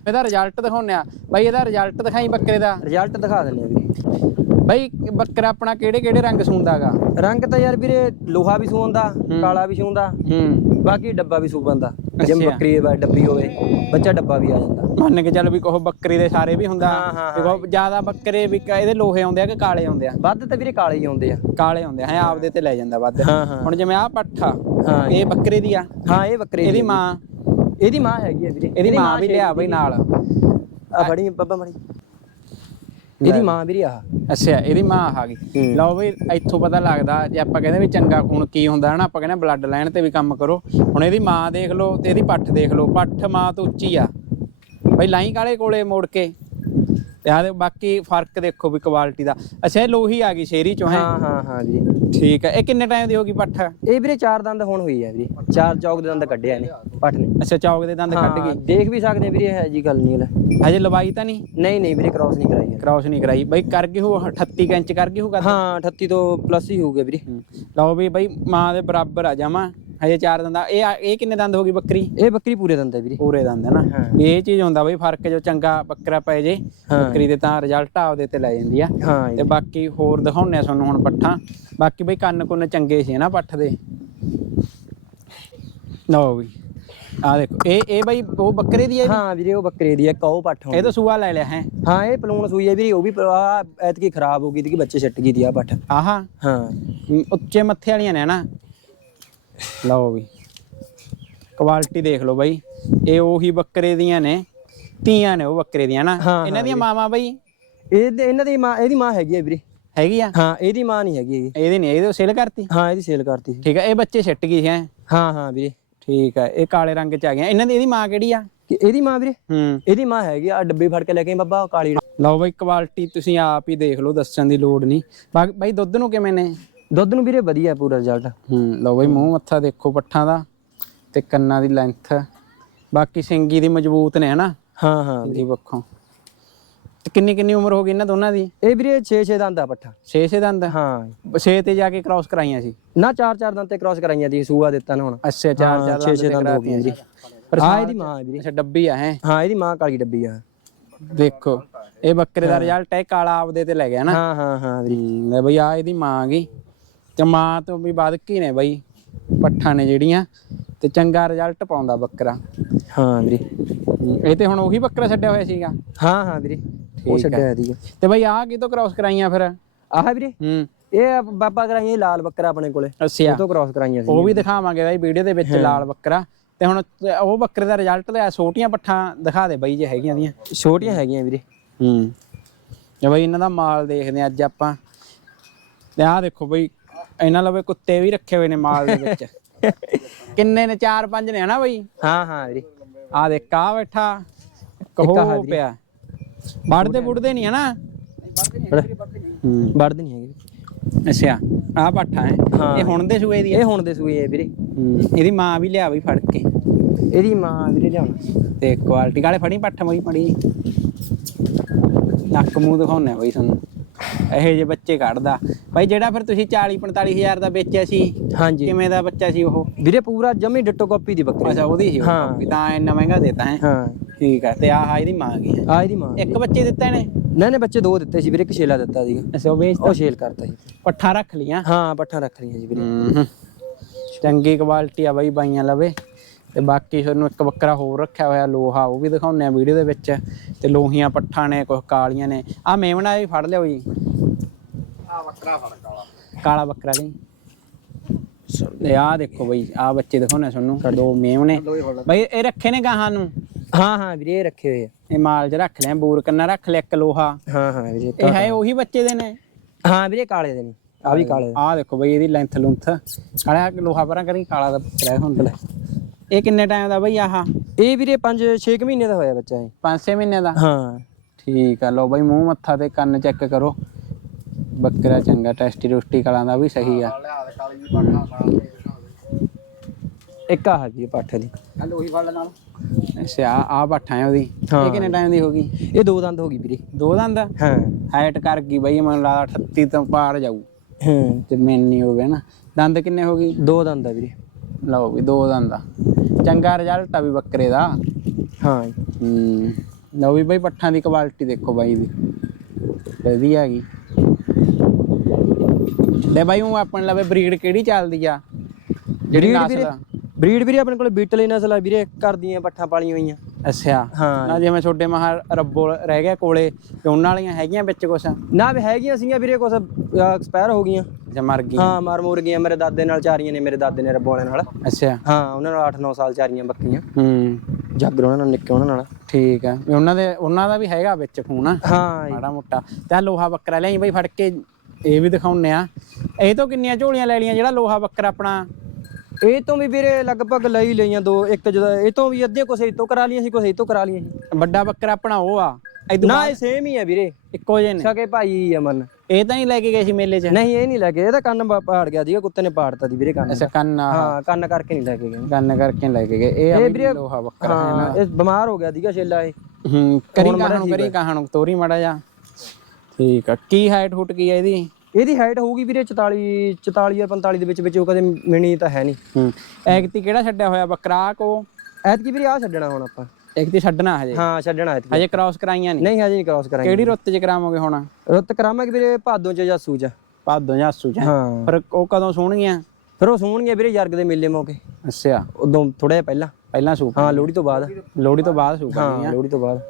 ਇਹਦਾ ਰਿਜ਼ਲਟ ਦਿਖਾਉਂਦੇ ਆ ਬਾਈ ਇਹਦਾ ਰਿਜ਼ਲਟ ਦਿਖਾਈ ਬੱਕਰੇ ਦਾ? ਰਿਜ਼ਲਟ ਦਿਖਾ ਦਿੰਦੇ ਆ ਵੀਰੇ। ਬਾਈ ਬੱਕਰਾ ਆਪਣਾ ਕਿਹੜੇ ਕਿਹੜੇ ਰੰਗ ਸੂੰਦਾਗਾ ਰੰਗ ਤਾਂ ਯਾਰ ਵੀਰੇ ਲੋਹਾ ਵੀ ਸੂੰਦਾ ਕਾਲਾ ਵੀ ਸੂੰਦਾ। ਹੂੰ। ਬਾਕੀ ਡੱਬਾ ਵੀ ਸੂਬੰਦਾ ਜਿਵੇਂ ਅੱਛਾ। ਬੱਕਰੀ ਦੀ ਡੱਬੀ ਹੋਵੇ ਬੱਚਾ ਡੱਬਾ ਵੀ ਆ ਜਾਂਦਾ। ਮੰਨ ਕੇ ਚੱਲ ਵੀ ਕੋਹ ਬੱਕਰੀ ਦੇ ਸਾਰੇ ਵੀ ਹੁੰਦਾ। ਹਾਂ, ਹਾਂ, ਤੇ ਕੋਹ ਜ਼ਿਆਦਾ ਬੱਕਰੇ ਵੀ ਕ- ਇਹਦੇ ਲੋਹੇ ਆਉਂਦੇ ਆ ਕਿ ਕਾਲੇ ਆਉਂਦੇ ਆ? ਵੱਧ ਤਾਂ ਵੀਰੇ ਕਾਲੇ ਹੀ ਆਉਂਦੇ ਆ। ਕਾਲੇ ਆਉਂਦੇ ਆ ਹੈ ਆਪਦੇ ਤੇ ਲੈ ਜਾਂਦਾ ਵੱਧ। ਹਾਂ ਹਾਂ। ਹੁਣ ਜਿਵੇਂ ਆਹ ਪੱਠਾ ਹਾਂ ਇਹ ਬੱਕਰੇ ਦੀ ਆ। ਹਾਂ ਇਹ ਬੱਕਰੇ ਇਹਦੀ ਦੀ। ਮਾਂ। ਇਹਦੀ ਮਾਂ ਹੈਗੀ ਆ ਵੀਰੇ। ਇਹਦੀ ਮਾਂ ਵੀ ਲਿਆ ਬਈ ਨਾਲ। ਆ ਫੜੀ ਬੱਬਾ ਮੜੀ ਇਹਦੀ ਮਾਂ ਵੀਰੇ ਆ ਅੱਛਾ ਇਹਦੀ ਮਾਂ ਆ ਗਈ। ਲਓ ਬਈ ਇੱਥੋਂ ਪਤਾ ਲੱਗਦਾ ਜੇ ਆਪਾਂ ਕਹਿੰਦੇ ਵੀ ਚੰਗਾ ਖੂਨ ਕੀ ਹੁੰਦਾ ਹੈ ਨਾ ਆਪਾਂ ਕਹਿੰਦੇ ਬਲੱਡ ਲਾਈਨ ਤੇ ਵੀ ਕੰਮ ਕਰੋ। ਹੁਣ ਇਹਦੀ ਮਾਂ ਦੇਖ ਲਓ ਤੇ ਇਹਦੀ ਪੱਠ ਦੇਖ ਲਓ। ਪੱਠ ਮਾਂ ਤੋਂ ਉੱਚੀ ਆ। ਬਈ ਲਾਈ ਕਾਲੇ ਕੋਲੇ ਮੋੜ ਕੇ। ਤੇ ਆਹ ਦੇ ਬਾਕੀ ਫ਼ਰਕ ਦੇਖੋ ਵੀ ਕੁਆਲਿਟੀ ਦਾ। ਅੱਛਾ ਇਹ ਲੋਹੀ ਆ ਗਈ ਸ਼ੇਰੀ ਚੋਂ ਹੈ? ਹਾਂ ਹਾਂ ਹਾਂ ਵੀਰੇ ਠੀਕ ਹੈ ਇਹ ਕਿੰਨੇ ਟਾਈਮ ਦੀ ਹੋਗੀ ਪੱਠ? ਇਹ ਵੀਰੇ ਚਾਰ ਦੰਦ ਹੁਣ ਹੋਈ ਆ ਵੀਰੇ। ਚਾਰ ਚੌਕ ਦੇ ਦੰਦ ਕੱਢਿਆ ਨੇ ਪੱਠ ਨੇ। ਅੱਛਾ ਚੌਕ ਦੇ ਦੰਦ ਕੱਢ ਹਾਂ, ਗਈ? ਦੇਖ ਵੀ ਸਕਦੇ ਵੀਰੇ ਹੈ ਜੀ ਗੱਲ ਨਹੀਂ ਲੈ ਹਜੇ ਲਵਾਈ ਤਾਂ ਨਹੀਂ? ਨਹੀਂ ਨਹੀਂ ਵੀਰੇ ਕ੍ਰਾਸ ਨਹੀਂ ਕਰਾਈ। ਕ੍ਰਾਸ ਨਹੀਂ ਕਰਾਈ। ਬਈ ਕਰ ਗਈ ਹੋ 38 ਕੁ ਇੰਚ ਕਰ ਗਈ ਹੋ ਕਰ ਹਾਂ 38 ਤੋਂ ਪਲੱਸ ਹੀ ਹੋਊਗਾ ਵੀਰੇ। ਲਓ ਵੀ ਬਈ ਮਾਂ ਦੇ ਬਰਾਬਰ ਆ ਜਾਵਾਂ। ਹਜੇ ਚਾਰ ਦੰਦਾ ਇਹ ਆ- ਇਹ ਕਿੰਨੇ ਦੰਦ ਹੋ ਗਈ ਬੱਕਰੀ? ਇਹ ਬੱਕਰੀ ਪੂਰੇ ਦੰਦ ਹੈ ਵੀਰੇ। ਪੂਰੇ ਦੰਦ ਹੈ ਨਾ। ਵੀ ਇਹ ਚੀਜ਼ ਹੁੰਦਾ ਬਈ ਫ਼ਰਕ ਜੋ ਚੰਗਾ ਬੱਕਰਾ ਪੈ ਜੇ। ਬੱਕਰੀ ਦੇ ਤਾਂ ਰਿਜ਼ਲਟ ਆਪਦੇ ਤੇ ਲੈ ਜਾਂਦੀ ਆ। ਹਾਂ ਤੇ ਬਾਕੀ ਹੋਰ ਦਿਖਾਉਣੇ ਆ ਤੁਹਾਨੂੰ ਹੁਣ ਪੱਠਾਂ। ਬਾਕੀ ਬਈ ਕੰਨ ਕੁੰਨ ਚੰਗੇ ਸੀ ਨਾ ਪੱਠ ਦੇ। ਲਓ ਵੀ ਆ ਦੇਖੋ ਇਹ ਇਹ ਬਈ ਉਹ ਬੱਕਰੇ ਦੀ ਹੈ ਹਾਂ ਵੀਰੇ ਉਹ ਬੱਕਰੇ ਦੀ ਹੈ ਕਹੋ ਪੱਠ ਇਹ ਤਾਂ ਸੂਆ ਲੈ ਲਿਆ ਹੈ? ਹਾਂ ਇਹ ਪਲੂਣ ਸੂਈ ਹੈ ਵੀਰੇ ਉਹ ਵੀ ਆ ਐਤਕੀ ਖਰਾਬ ਹੋ ਗਈ ਦੀ ਕਿ ਬੱਚੇ ਛੱਟ ਗਈ ਦੀ ਆ ਪੱਠ। ਆਹਾ। ਹਾਂ। ਮ, ਉੱਚੇ ਮੱਥੇ ਵਾਲੀਆਂ ਨੇ ਨਾ? ਲਓ ਵੀ। ਕੁਆਲਿਟੀ ਦੇਖ ਲਓ ਬਾਈ। ਇਹ ਉਹੀ ਬੱਕਰੇ ਦੀਆਂ ਨੇ ਧੀਆਂ ਨੇ ਉਹ ਬੱਕਰੇ ਦੀਆਂ ਨਾ। ਹਾਂ, ਇਹਨਾਂ ਦੀਆਂ ਮਾਵਾਂ ਬਾਈ? ਇਹ ਇਹਨਾਂ ਦੀ ਮਾਂ ਇਹਦੀ ਮਾਂ ਹੈਗੀ ਹੈ ਵੀਰੇ। ਹੈਗੀ ਆ? ਹਾਂ ਇਹਦੀ ਮਾਂ ਨਹੀਂ ਹੈਗੀ ਹੈਗੀ। ਇਹਦੀ ਨਹੀਂ ਇਹਦੇ ਸੇਲ ਕਰਤੀ? ਹਾਂ ਇਹਦੀ ਸੇਲ ਕਰਤੀ ਸੀ। ਠੀਕ ਹੈ ਇਹ ਬੱਚੇ ਛਿੱਟ ਗਈ ਹੈ। ਹਾਂ ਹਾਂ ਵੀਰੇ। ਠੀਕ ਹੈ ਇਹ ਕਾਲੇ ਰੰਗ ਚ ਆ ਗਿਆ ਇਹਨਾਂ ਦੀ ਇਹਦੀ ਮਾਂ ਕਿਹੜੀ ਆ? ਕਿ ਇਹਦੀ ਮਾਂ ਵੀਰੇ? ਹੂੰ। ਇਹਦੀ ਮਾਂ ਹੈਗੀ ਆ ਡੱਬੇ ਫੜ ਕੇ ਲੈ ਕੇ ਆਈ ਬਾਬਾ ਉਹ ਕਾਲੀ ਲਓ ਬਾਈ ਕੁਆਲਿਟੀ ਤੁਸੀਂ ਆਪ ਹੀ ਦੇਖ ਲਓ ਦੱਸਣ ਦੀ ਲੋੜ ਨਹੀਂ। ਬਾ- ਬਾਈ ਦੁੱਧ ਨੂੰ ਕਿਵੇਂ ਨੇ? ਦੁੱਧ ਨੂੰ ਵੀਰੇ ਵਧੀਆ ਪੂਰਾ ਰਿਜ਼ਲਟ ਹੂੰ ਲਓ ਬਾਈ ਮੂੰਹ ਮੱਥਾ ਦੇਖੋ ਪੱਠਾਂ ਦਾ ਤੇ ਕੰਨਾਂ ਦੀ ਲੈਂਥ ਬਾਕੀ ਸਿੰਗੀ ਦੀ ਮਜ਼ਬੂਤ ਨੇ ਹਨਾ? ਹਾਂ ਹਾਂ ਦੀ ਤੇ ਕਿੰਨੀ ਕਿੰਨੀ ਉਮਰ ਹੋ ਗਈ ਇਹਨਾਂ ਦੋਨਾਂ ਦੀ? ਇਹ ਵੀਰੇ 6-6 ਦੰਦ ਆ ਪੱਠਾ। 6-6 ਦੰਦ? ਹਾਂ। 6 ਤੇ ਜਾ ਕੇ ਕ੍ਰਾਸ ਕਰਾਈਆਂ ਸੀ? ਨਾ 4-4 ਦੰਦ ਤੇ ਕ੍ਰਾਸ ਕਰਾਈਆਂ ਦੀ ਸੂਆ ਦਿੱਤਾ ਨਾ ਹੁਣ। ਅੱਛਾ ਚਾਰ ਚਾਰ ਛੇ ਦੰਦ ਹੋ ਗਈਆਂ ਜੀ ਪਰ ਹਾਂ ਇਹਦੀ ਮਾਂ ਵੀਰੇ। ਅੱਛਾ ਡੱਬੀ ਆ ਹੈ? ਹਾਂ ਇਹਦੀ ਮਾਂ ਕਾਲੀ ਡੱਬੀ ਆ। ਦੇਖੋ ਇਹ ਬੱਕਰੇ ਦਾ ਰਿਜ਼ਲਟ ਹੈ ਕਾਲਾ ਆਪਦੇ ਤੇ ਲੈ ਗਿਆ ਨਾ। ਹਾਂ ਹਾਂ ਹਾਂ ਵੀਰੇ। ਬਈ ਆ ਇਹਦੀ ਮਾਂ ਗਈ। ਤੇ ਮਾਂ ਤੋਂ ਵੀ ਵੱਧ ਕੀ ਨੇ ਬਈ? ਪੱਠਾਂ ਨੇ ਜਿਹੜੀਆਂ ਤੇ ਚੰਗਾ ਰਿਜ਼ਲਟ ਪਾਉਂਦਾ ਬੱਕਰਾ। ਹਾਂ ਵੀਰੇ। ਇਹ ਤੇ ਹੁਣ ਉਹੀ ਬੱਕਰਾ ਛੱਡਿਆ ਹੋਇਆ ਸੀਗਾ? ਹਾਂ ਹਾਂ ਵੀਰੇ। ਉਹ ਛੱਡਿਆ ਹੋਇਆ ਸੀਗਾ। ਤੇ ਬਈ ਆਹ ਕਿਤੋਂ ਕ੍ਰਾਸ ਕਰਾਈਆਂ ਫਿਰ? ਆਹ ਵੀਰੇ? ਹੂੰ। ਇਹ ਬਾਬਾ ਕਰਾਈਆਂ ਇਹ ਲਾਲ ਬੱਕਰਾ ਆਪਣੇ ਕੋਲੇ। ਅੱਛਾ। ਉਹ ਤੋਂ ਕ੍ਰਾਸ ਕਰਾਈਆਂ ਸੀ ਉਹ ਵੀ ਦਿਖਾਵਾਂਗੇ ਬਾਈ ਵੀਡੀਓ ਦੇ ਵਿੱਚ ਲਾਲ ਬੱਕਰਾ। ਤੇ ਹੁਣ ਉਹ ਬੱਕਰੇ ਦਾ ਰਿਜ਼ਲਟ ਲਿਆ ਛੋਟੀਆਂ ਪੱਠਾਂ ਦਿਖਾ ਦੇ ਬਾਈ ਜੇ ਹੈਗੀਆਂ ਦੀਆਂ। ਛੋਟੀਆਂ ਹੈਗੀਆਂ ਵੀਰੇ। ਹੂੰ। ਤੇ ਬਾਈ ਇਹਨਾਂ ਦਾ ਮਾਲ ਦੇਖਦੇ ਹਾਂ ਅੱਜ ਆਪਾਂ। ਤੇ ਆਹ ਦੇਖੋ ਬਈ ਇਹਨਾਂ ਲਵੇ ਕੁੱਤੇ ਵੀ ਰੱਖੇ ਹੋਏ ਨੇ ਮਾਲ ਦੇ ਵਿੱਚ। ਕਿੰਨੇ ਨੇ? ਚਾਰ ਪੰਜ ਨੇ ਹਨਾ ਬਈ? ਹਾਂ ਹਾਂ ਵੀਰੇ ਆਹ ਦੇਖ ਆ ਬੈਠਾ। ਕਹੋ ਪਿਆ। ਵੜਦੇ ਬੁੜਦੇ ਨਹੀਂ ਹਨਾ? ਵੜਦੇ ਨਹੀਂ ਹੈਗੇ। ਅੱਛਾ ਆਹ ਪੱਠਾ ਹੈ। ਇਹ ਹੁਣ ਦੇ ਸੂਏ ਦੀ ਇਹ ਹੁਣ ਦੇ ਸੂਏ ਆ ਵੀਰੇ। ਇਹਦੀ ਮਾਂ ਵੀ ਲਿਆ ਬਈ ਫੜ ਕੇ। ਇਹਦੀ ਮਾਂ ਵੀਰੇ ਲਿਆਉਣਾ। ਤੇ ਕੁਆਲਿਟੀ ਵਾਲੇ ਫੜੀ ਪੱਠ ਮਈ ਮੜੀ ਨੱਕ ਮੂੰਹ ਦਿਖਾਉਣੇ ਬਈ ਤੁਹਾਨੂੰ। ਇਹੋ ਜਿਹੇ ਬੱਚੇ ਕੱਢਦਾ। ਬਾਈ ਜਿਹੜਾ ਫਿਰ ਤੁਸੀਂ 40 45 ਹਜ਼ਾਰ ਦਾ ਵੇਚਿਆ ਸੀ ਹਾਂਜੀ। ਕਿਵੇਂ ਦਾ ਬੱਚਾ ਸੀ ਉਹ? ਵੀਰੇ ਪੂਰਾ ਜਮੀ ਡਿੱਟੋ ਕਾਪੀ ਦੀ ਬੱਕਰੀ। ਅੱਛਾ ਉਹਦੀ ਸੀ ਹਾਂ। ਕਾਪੀ, ਤਾਂ ਇੰਨਾ ਮਹਿੰਗਾ ਦੇਤਾ ਹੈ। ਹਾਂ। ਠੀਕ ਹੈ ਤੇ ਆਹ ਇਹਦੀ ਮਾਂ ਗਈ ਹੈ ਆ ਇਹਦੀ ਮਾਂ ਇੱਕ ਬੱਚੇ ਦਿੱਤੇ ਨੇ ਨਹੀਂ ਨਹੀਂ ਬੱਚੇ ਦੋ ਦਿੱਤੇ ਸੀ ਵੀਰੇ ਇੱਕ ਛੇਲਾ ਦਿੱਤਾ ਸੀਗਾ। ਅੱਛਾ ਉਹ ਵੇਚ ਉਹ ਛੇਲ ਕਰਤਾ ਸੀ ਪੱਠਾ ਰੱਖ ਲੀਆਂ ਹਾਂ ਪੱਠਾ ਰੱਖ ਲਈਆਂ ਜੀ ਵੀਰੇ। ਚੰਗੀ ਕੁਆਲਿਟੀ ਆ ਬਾਈ ਬਾਈਆਂ ਲਵੇ। ਤੇ ਬਾਕੀ ਤੁਹਾਨੂੰ ਇੱਕ ਬੱਕਰਾ ਹੋਰ ਰੱਖਿਆ ਹੋਇਆ ਲੋਹਾ ਉਹ ਵੀ ਦਿਖਾਉਂਦੇ ਆ ਵੀਡੀਓ ਦੇ ਵਿੱਚ। ਤੇ ਲੋਹੀਆਂ ਪੱਠਾਂ ਨੇ ਕੁਝ ਕਾਲੀਆਂ ਨੇ। ਆ ਮੇਮਣਾ ਵੀ ਫੜ ਲਿਓ ਜੀ। ਬੱਕਰਾ ਫੜ ਕਾਲਾ ਕਾਲਾ ਬੱਕਰਾ ਲਈ ਤੇ ਆ ਦੇਖੋ ਬਈ ਆ ਬੱਚੇ ਦਿਖਾਉਂਦੇ ਆ ਤੁਹਾਨੂੰ ਦੋ ਲੋਈ ਫੜ ਬਈ ਇਹ ਰੱਖੇ ਨੇ ਗਾਹਾਂ ਨੂੰ? ਹਾਂ ਹਾਂ ਵੀਰੇ ਇਹ ਰੱਖੇ ਹੋਏ ਆ। ਇਹ ਮਾਲ 'ਚ ਰੱਖ ਲਿਆ ਬੂਰ ਕੰਨਾ ਰੱਖ ਲਿਆ ਇੱਕ ਲੋਹਾ। ਹਾਂ ਹਾਂ ਵੀਰੇ ਇਹ ਹੈ ਉਹੀ ਬੱਚੇ ਦੇ ਨੇ? ਹਾਂ ਵੀਰੇ ਕਾਲੇ ਦੇ ਨੇ। ਆ ਵੀ ਕਾਲੇ ਆ ਦੇਖੋ ਬਈ ਇਹਦੀ ਲੈਂਥ ਲੁੰਥ ਕਾਲਾ ਲੋਹਾ ਪਰਾਂ ਕਰੀ ਕਾਲਾ ਦਾ ਬੱਕਰਾ ਹੁੰਦਾ ਇਹ ਕਿੰਨੇ ਟਾਈਮ ਦਾ ਬਈ ਆਹ? ਇਹ ਵੀਰੇ 5 6 ਮਹੀਨੇ ਦਾ ਹੋਇਆ ਬੱਚਾ ਇਹ। 5-6 ਮਹੀਨੇ ਦਾ? ਹਾਂ। ਠੀਕ ਆ ਲਓ ਬਈ ਮੂੰਹ ਮੱਥਾ ਤੇ ਕੰਨ ਚੈੱਕ ਕਰੋ। ਬੱਕਰਾ ਚੰਗਾ ਟੈਸਟੀ ਰੋਸਟੀ ਕਲਾਂ ਦਾ ਵੀ ਸਹੀ ਆ। ਲਿਆ ਦੇ ਕਾਲੀ ਜੀ ਪੱਠਾ ਨਾਲ ਇੱਕ ਆ ਹੈਗੀ ਆ ਪੱਠ ਦੀ ਆ ਲੋਹੀ ਫੜ ਲੈ ਨਾਲ ਅੱਛਾ ਆ ਪੱਠਾ ਹੈ ਉਹਦੀ। ਹਾਂ। ਇਹ ਕਿੰਨੇ ਟਾਈਮ ਦੀ ਹੋ ਗਈ? ਇਹ ਦੋ ਦੰਦ ਹੋ ਗਈ ਵੀਰੇ। ਦੋ ਦੰਦ? ਹਾਂ। ਹਾਈਟ ਕਰ ਗਈ ਬਈ ਮੈਨੂੰ ਲੱਗਦਾ 38 ਤੋਂ ਪਾਰ ਜਾਊ। ਹਾਂ। ਤੇ ਮੈਨੀ ਹੋ ਗਿਆ ਨਾ। ਦੰਦ ਕਿੰਨੇ ਹੋ ਗਈ ਦੋ ਦੰਦ ਆ ਵੀਰੇ। ਲਓ ਵੀ ਦੋ ਦੰਦ ਆ। ਚੰਗਾ ਰਿਜ਼ਲਟ ਆ ਵੀ ਬੱਕਰੇ ਦਾ। ਹਾਂ ਹੂੰ। ਲਓ ਵੀ ਬਈ ਪੱਠਾਂ ਦੀ ਕੁਆਲਿਟੀ ਦੇਖੋ ਬਾਈ ਦੀ। ਵਧੀਆ ਹੈਗੀ ਲੈ ਬਾਈ ਉਹ ਆਪਣੇ ਲਵੇ ਬਰੀਡ ਕਿਹੜੀ ਚੱਲਦੀ ਆ? ਜਿਹੜੀ ਨਸਲ ਵੀਰੇ ਆ? ਬਰੀਡ ਵੀਰੇ ਆਪਣੇ ਕੋਲ ਬੀਟਲ ਨਸਲ ਆ ਵੀਰੇ ਘਰ ਦੀਆਂ ਪੱਠਾਂ ਪਾਲੀਆਂ ਹੋਈਆਂ। ਅੱਛਾ। ਹਾਂ। ਨਾ ਜਿਵੇਂ ਛੋਟੇ ਮਹਾ ਰੱਬੋ ਰਹਿ ਗਿਆ ਕੋਲੇ ਤੇ ਉਹਨਾਂ ਵਾਲੀਆਂ ਹੈਗੀਆਂ ਵਿੱਚ ਕੁਛ? ਨਾ ਵੀ ਹੈਗੀਆਂ ਸੀਗੀਆਂ ਵੀਰੇ ਕੁਛ ਐਕਸਪਾਇਰ ਹੋ ਗਈਆਂ। ਜਾਂ ਮਰ ਗਈਆਂ। ਹਾਂ ਮਰ ਮੁਰ ਗਈਆਂ ਮੇਰੇ ਦਾਦੇ ਨਾਲ ਚਾਰੀਆਂ ਨੇ ਮੇਰੇ ਦਾਦੇ ਨੇ ਰੱਬੋਲੇ ਨਾਲ। ਅੱਛਾ। ਹਾਂ ਉਹਨਾਂ ਨਾਲ 8-9 ਸਾਲ ਚਾਰੀਆਂ ਬੱਕੀਆਂ। ਹੂੰ। ਜਾਗਰ ਉਹਨਾਂ ਨਾਲ ਨਿੱਕੇ ਉਹਨਾਂ ਨਾਲ। ਠੀਕ ਆ। ਵੀ ਉਹਨਾਂ ਦੇ ਉਹਨਾਂ ਦਾ ਵੀ ਹੈਗਾ ਵਿੱਚ ਫੋਨ ਹਾਂ। ਜੀ। ਮਾੜਾ ਮੋਟਾ। ਤੇ ਆਹ ਲੋਹਾ ਬੱਕਰਾ ਲਿਆਈ ਬਈ ਫੜ ਕੇ ਇਹ ਵੀ ਦਿਖਾਉਣੇ ਆ। ਇਹ ਤੋਂ ਕਿੰਨੀਆਂ ਝੋਲੀਆਂ ਲੈ ਲਈਆਂ ਜਿਹੜਾ ਲੋਹਾ ਬੱਕਰਾ ਆਪਣਾ? ਇਹ ਤੋਂ ਵੀ ਵੀਰੇ ਲਗਭਗ ਲਈ ਲਈਆਂ ਦੋ ਇੱਕ ਜਦੋਂ ਇਹ ਤੋਂ ਵੀ ਕੁਛ ਇਹ ਤੋਂ ਕਰਾ ਲਈਆਂ ਸੀ ਇਹ ਤੋਂ ਕਰਾ ਲਈਆਂ ਸੀ। ਵੱਡਾ ਬੱਕਰਾ ਆਪਣਾ ਉਹ ਆ। ਇਦੋਂ ਨਾ ਇਹ ਸੇਮ ਹੀ ਆ ਵੀਰੇ। ਇੱਕੋ ਜਿਹੇ ਨੇ। ਸਕੇ ਭਾਈ ਅਮਨ ਇਹ ਤਾਂ ਨਹੀਂ ਲੈ ਕੇ ਗਏ ਸੀ ਮੇਲੇ 'ਚ? ਨਹੀਂ ਇਹ ਨਹੀਂ ਲੈ ਕੇ ਇਹਦਾ ਕੰਨ ਪਾੜ ਗਿਆ ਸੀਗਾ ਕੁੱਤੇ ਨੇ ਪਾੜਤਾ ਦੀ ਵੀਰੇ ਕੰਨ। ਅੱਛਾ ਕੰਨ ਹਾਂ ਕੰਨ ਕਰਕੇ ਨਹੀਂ ਲੈ ਕੇ ਗਏ। ਕੰਨ ਕਰਕੇ ਲੈ ਕੇ ਗਏ। ਇਹ ਆ ਵੀਰੇ ਲੋਹਾ ਬੱਕਰਾ ਹੈ ਹਾਂ ਇਹ ਬਿਮਾਰ ਹੋ ਗਿਆ ਸੀਗਾ ਛੇਲਾ ਇਹ। ਹੂੰ ਕਰੀ ਕਹਾਣੂ ਕਰੀ ਕਹਾਣੂ ਤੋਰੀ ਮੜਾ ਜਾ ਠੀਕ ਆ ਕੀ ਹਾਈਟ ਹੁੱਟ ਕੀ ਆ ਇਹਦੀ? ਇਹਦੀ ਹਾਈਟ ਹੋਊਗੀ ਵੀਰੇ 44 44 ਜਾਂ 45 ਦੇ ਵਿੱਚ ਵਿੱਚ ਉਹ ਕਦੇ ਮਿਣੀ ਤਾਂ ਹੈ ਨਹੀਂ। ਹੂੰ। ਐਗਤੀ ਕਿਹੜਾ ਛੱਡਿਆ ਹੋਇਆ ਬੱਕਰਾ ਕੋ ਐਤਕੀ ਵੀਰੇ ਆ ਛੱਡਣਾ ਹੁਣ ਆਪਾਂ। ਐਗਤੀ ਛੱਡਣਾ ਹਜੇ? ਹਾਂ ਛੱਡਣਾ ਐਤਕੀ। ਹਜੇ ਕ੍ਰਾਸ ਕਰਾਈਆਂ ਨਹੀਂ? ਨਹੀਂ ਹਜੇ ਨਹੀਂ ਕ੍ਰਾਸ ਕਰਾਂਗੇ ਕਿਹੜੀ ਰੁੱਤ 'ਚ ਕਰਾਵਾਂਗੇ ਹੁਣ? ਰੁੱਤ ਕਰਾਵਾਂਗੇ ਵੀਰੇ ਭਾਦੋਂ ਚ ਜਾਂ ਸੂਜ। ਭਾਦੋਂ ਜਾਂ 'ਚ ਹਾਂ। ਪਰ ਉਹ ਕਦੋਂ ਸੋਣਗੀਆਂ? ਫਿਰ ਉਹ ਸੂਣਗੇ ਵੀਰੇ ਯਰਗ ਦੇ ਮੇਲੇ ਮੌਕੇ। ਅੱਛਾ। ਉਦੋਂ ਥੋੜਾ ਜਿਹਾ ਪਹਿਲਾਂ। ਪਹਿਲਾਂ ਸੂਪ ਹਾਂ ਲੋਹੜੀ ਤੋਂ ਬਾਅਦ। ਲੋਹੜੀ ਤੋਂ ਬਾਅਦ ਸੂਪ ਹਾਂ ਲੋਹੜੀ ਤੋਂ ਬਾਅਦ।